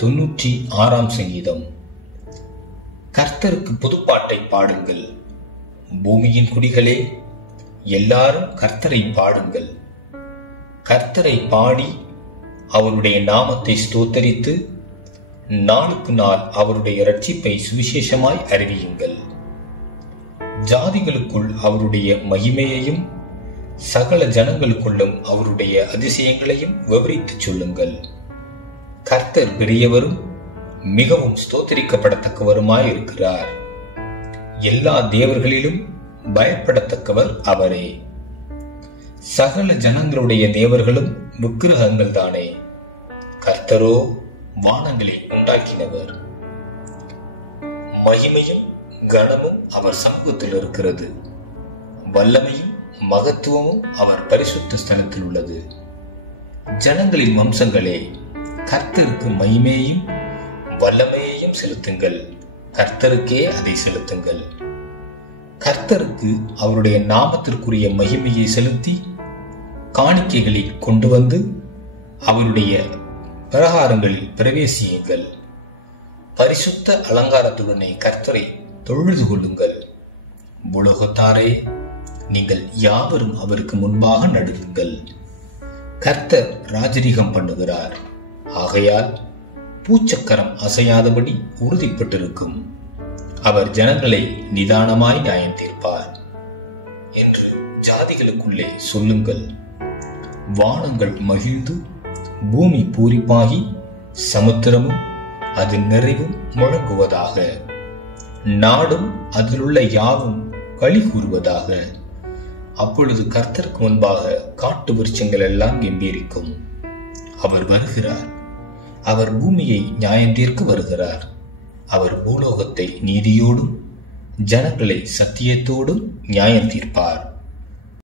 96 சங்கீதம். கர்த்தருக்கு புதுப்பாட்டை பாடுங்கள், பூமியின் குடிகளே, எல்லாரும் கர்த்தரை பாடுங்கள். கர்த்தரை பாடி அவருடைய நாமத்தை ஸ்தோத்தரித்து நாளுக்கு நாள் அவருடைய இரட்சிப்பை சுவிசேஷமாய் அறிவியுங்கள். ஜாதிகளுக்குள் அவருடைய மகிமையையும் சகல ஜனங்களுக்குள்ளும் அவருடைய அதிசயங்களையும் விவரித்துச் சொல்லுங்கள். கர்த்தர் பெரியவரும் மிகவும் ஸ்தோத்திரிக்கப்படத்தக்கவருமாயிருக்கிறார். எல்லா தேவர்களிலும் பயப்படத்தக்கவர் அவரே. சகல ஜனங்களுடைய தேவர்களும் விக்கிரகங்கள் தானே, கர்த்தரோ வானங்களை உண்டாக்கினவர். மகிமையும் கனமும் அவர் சமூகத்தில் இருக்கிறது, வல்லமையும் மகத்துவமும் அவர் பரிசுத்த ஸ்தலத்தில் உள்ளது. ஜனங்களின் வம்சங்களே, கர்த்தருக்கு மகிமையையும் வல்லமையையும் செலுத்துங்கள், கர்த்தருக்கே அதை செலுத்துங்கள். கர்த்தருக்கு அவருடைய நாமத்திற்குரிய மகிமையை செலுத்தி காணிக்கைகளை கொண்டு வந்து அவருடைய பிரகாரங்களில் பிரவேசியுங்கள். பரிசுத்த அலங்காரத்துடனே கர்த்தரை தொழுது கொள்ளுங்கள். உலகத்தாரே, நீங்கள் யாவரும் அவருக்கு முன்பாக நடுங்குங்கள். கர்த்தர் ராஜரீகம் பண்ணுகிறார், ஆகையால் பூச்சக்கரம் அசையாதபடி உறுதிப்பட்டிருக்கும். அவர் ஜனங்களை நிதானமாய் நியாயம் தீர்ப்பார் என்று ஜாதிகளுக்குள்ளே சொல்லுங்கள். வானங்கள் மகிழ்ந்து பூமி பூரிப்பாகி சமுத்திரமும் அது நிறைவும் முழங்குவதாக. நாடும் அதிலுள்ள யாவும் களி கூறுவதாக. அப்பொழுது கர்த்தருக்கு முன்பாக காட்டு விருட்சங்கள் எல்லாம் கெம்பீரிக்கும். அவர் வருகிறார், அவர் பூமியை நியாயம் தீர்க்க வருகிறார். அவர் பூலோகத்தை நீதியோடும் ஜனங்களை சத்தியத்தோடும் நியாயம் தீர்ப்பார்.